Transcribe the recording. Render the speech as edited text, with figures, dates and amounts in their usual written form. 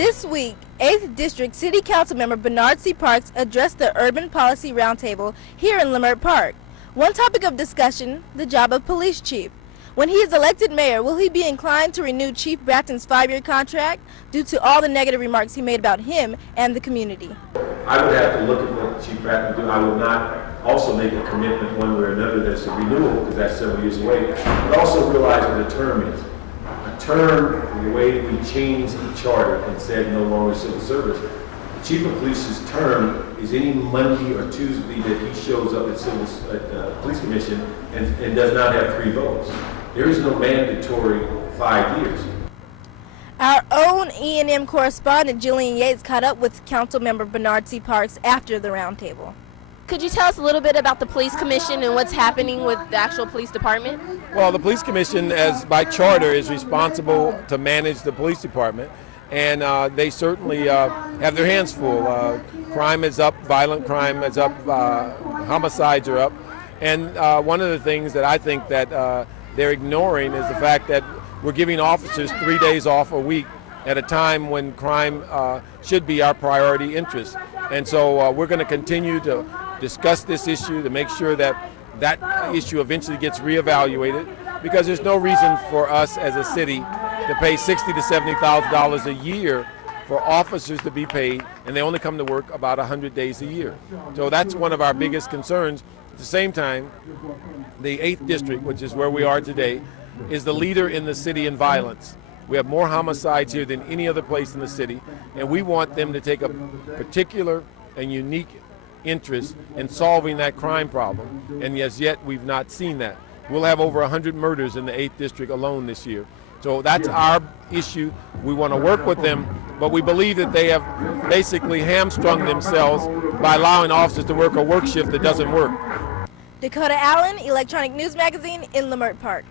This week, 8th District City Councilmember Bernard C. Parks addressed the Urban Policy Roundtable here in Leamert Park. One topic of discussion, the job of police chief. When he is elected mayor, will he be inclined to renew Chief Bratton's 5-year contract due to all the negative remarks he made about him and the community? I would have to look at what Chief Bratton do. I would not also make a commitment one way or another that's a renewal, because that's several years away. But also realize what a term is. A term, the way we changed the charter and said no longer civil service, the chief of police's term is any Monday or Tuesday that he shows up at the police commission and does not have 3 votes. There is no mandatory 5 years. Our own ENM correspondent Jillian Yates caught up with Councilmember Bernard C. Parks after the roundtable. Could you tell us a little bit about the police commission and what's happening with the actual police department? Well, the police commission, as by charter, is responsible to manage the police department, and they certainly have their hands full. Crime is up, violent crime is up, homicides are up, and one of the things that I think that they're ignoring is the fact that we're giving officers 3 days off a week at a time when crime should be our priority interest. And so we're going to continue to discuss this issue to make sure that that issue eventually gets reevaluated, because there's no reason for us as a city to pay $60,000 to $70,000 a year for officers to be paid, and they only come to work about 100 days a year. So that's one of our biggest concerns. At the same time, the 8th District, which is where we are today, is the leader in the city in violence. We have more homicides here than any other place in the city, and we want them to take a particular and unique interest in solving that crime problem, and as yet we've not seen that. We'll have over 100 murders in the 8th District alone this year. So that's our issue. We want to work with them, but we believe that they have basically hamstrung themselves by allowing officers to work a work shift that doesn't work. Dakota Allen, Electronic News Magazine in Leamert Park.